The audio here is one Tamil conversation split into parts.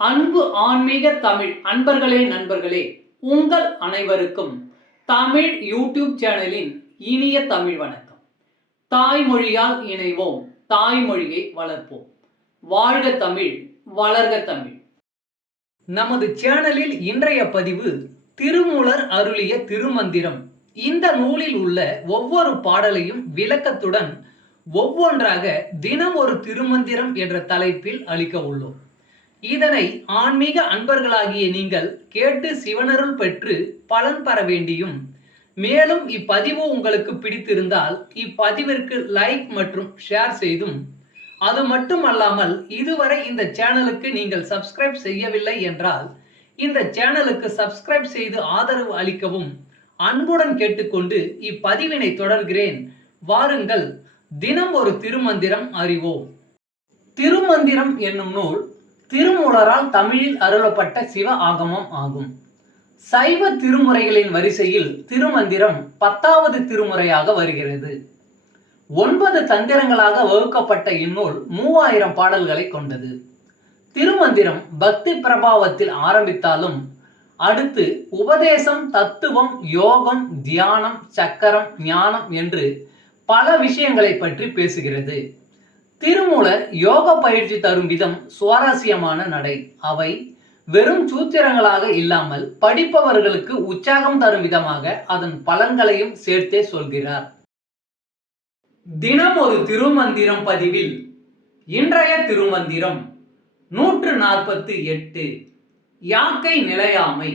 அன்பு ஆன்மீக தமிழ் அன்பர்களே நண்பர்களே, உங்கள் அனைவருக்கும் தமிழ் யூடியூப் சேனலின் இனிய தமிழ் வணக்கம். தாய்மொழியால் இணைவோம், தாய்மொழியை வளர்ப்போம். வாழ்க தமிழ், வளர்க தமிழ். நமது சேனலில் இன்றைய பதிவு திருமூலர் அருளிய திருமந்திரம். இந்த நூலில் உள்ள ஒவ்வொரு பாடலையும் விளக்கத்துடன் ஒவ்வொன்றாக தினம் ஒரு திருமந்திரம் என்ற தலைப்பில் அளிக்க உள்ளோம். இதனை ஆன்மீக அன்பர்களாகிய நீங்கள் கேட்டு சிவனருள் பெற்று பலன் பெற வேண்டியும், மேலும் இப்பதிவு உங்களுக்கு பிடித்திருந்தால் இப்பதிவிற்கு லைக் மற்றும் ஷேர் செய்தும், அது மட்டுமல்லாமல் இதுவரை இந்த சேனலுக்கு நீங்கள் சப்ஸ்கிரைப் செய்யவில்லை என்றால் இந்த சேனலுக்கு சப்ஸ்கிரைப் செய்து ஆதரவு அளிக்கவும் அன்புடன் கேட்டுக்கொண்டு இப்பதிவினை தொடர்கிறேன். வாருங்கள், தினம் ஒரு திருமந்திரம் அறிவோம். திருமந்திரம் என்னும் நூல் திருமூலரால் தமிழில் அருளப்பட்ட சிவ ஆகமம் ஆகும். சைவ திருமுறைகளின் வரிசையில் திருமந்திரம் 10வது திருமுறையாக வருகிறது. 9 தந்திரங்களாக வகுக்கப்பட்ட இந்நூல் 3000 பாடல்களை கொண்டது. திருமந்திரம் பக்தி பிரபாவத்தில் ஆரம்பித்தாலும் அடுத்து உபதேசம், தத்துவம், யோகம், தியானம், சக்கரம், ஞானம் என்று பல விஷயங்களை பற்றி பேசுகிறது. திருமூலர் யோக பயிற்சி தரும் விதம் சுவாரஸ்யமான நடை. அவை வெறும் சூத்திரங்களாக இல்லாமல் படிப்பவர்களுக்கு உற்சாகம் தரும் விதமாக அதன் பலன்களையும் சேர்த்தே சொல்கிறார். தினம் ஒரு திருமந்திரம் பதிவில் இன்றைய திருமந்திரம் 148. யாக்கை நிலையாமை.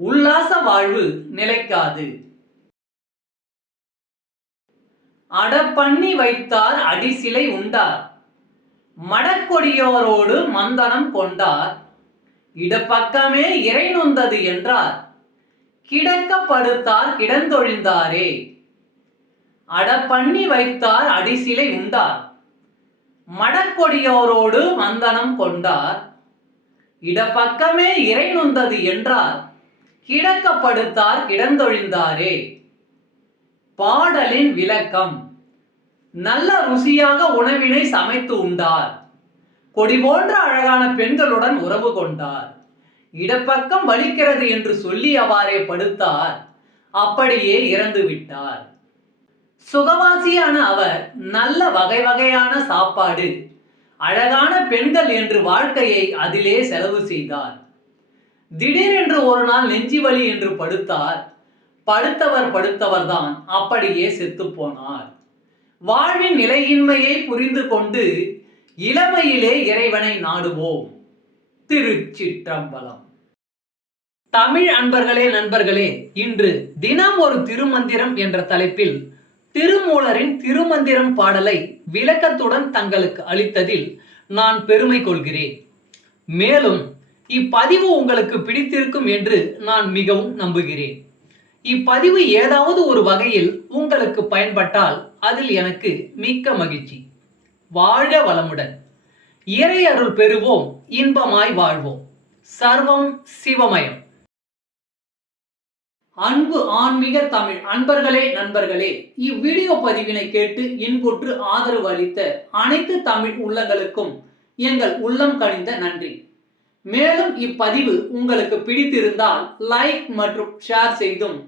உல்லாச வாழ்வு நிலைக்காது. அடப்பண்ணி வைத்தார் அடிசிலை உண்டார். மடக்கொடியோரோடு மந்தனம் கொண்டார். இடப்பக்கமே இறை நொந்தது என்றார். கிடக்கப்படுத்தார் கிடந்தொழிந்தாரே. அடப்பண்ணி வைத்தார் அடிசிலை உண்டார். மடக்கொடியோரோடு மந்தனம் கொண்டார். இடப்பக்கமே இறை நொந்தது என்றார். கிடக்கப்படுத்தார் கிடந்தொழிந்தாரே. பாடலின் விளக்கம். நல்ல ருசியாக உணவினை சமைத்து உண்டார். கொடி போன்ற அழகான பெண்களுடன் உறவு கொண்டார். இடப்பக்கம் வலிக்கிறது என்று சொல்லியவாறே படுத்தார். அப்படியே இறந்து விட்டார். சுகவாசியான அவர் நல்ல வகை வகையான சாப்பாடு, அழகான பெண்கள் என்று வாழ்க்கையை அதிலே செலவு செய்தார். திடீரென்று ஒரு நாள் நெஞ்சி வலி என்று படுத்தார். படுத்தவர்தான் அப்படியே செத்து போனார். வாழ்வின் நிலையின்மையை புரிந்து கொண்டு இளமையிலே இறைவனை நாடுவோம். திருச்சிற்றம்பலம். தமிழ் அன்பர்களே நண்பர்களே, இன்று தினம் ஒரு திருமந்திரம் என்ற தலைப்பில் திருமூலரின் திருமந்திரம் பாடலை விளக்கத்துடன் தங்களுக்கு அளித்ததில் நான் பெருமை கொள்கிறேன். மேலும் இப்பதிவு உங்களுக்கு பிடித்திருக்கும் என்று நான் மிகவும் நம்புகிறேன். இப்பதிவு ஏதாவது ஒரு வகையில் உங்களுக்கு பயன்பட்டால் அதில் எனக்கு மிக்க மகிழ்ச்சி. வாழ்க வளமுடன். இறை அருள் பெறுவோம், இன்பமாய் வாழ்வோம். சர்வம் சிவமயம். அன்பு ஆன்மீக தமிழ் அன்பர்களே நண்பர்களே, இவ்வீடியோ பதிவினை கேட்டு இன்புற்று ஆதரவு அளித்த அனைத்து தமிழ் உள்ளங்களுக்கும் எங்கள் உள்ளம் கனிந்த நன்றி. மேலும் இப்பதிவு உங்களுக்கு பிடித்திருந்தால் லைக் மற்றும் ஷேர் செய்தும்,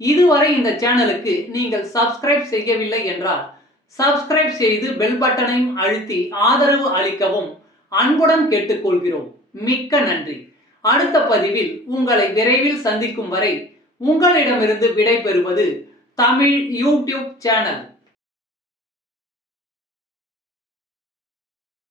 இதுவரை இந்த சேனலுக்கு நீங்கள் சப்ஸ்கிரைப் செய்யவில்லை என்றால் சப்ஸ்கிரைப் செய்து பெல் பட்டனையும் அழுத்தி ஆதரவு அளிக்கவும் அன்புடன் கேட்டுக்கொள்கிறோம். மிக்க நன்றி. அடுத்த பதிவில் உங்களை விரைவில் சந்திக்கும் வரை உங்களிடமிருந்து விடை பெறுவது தமிழ் யூடியூப் சேனல்.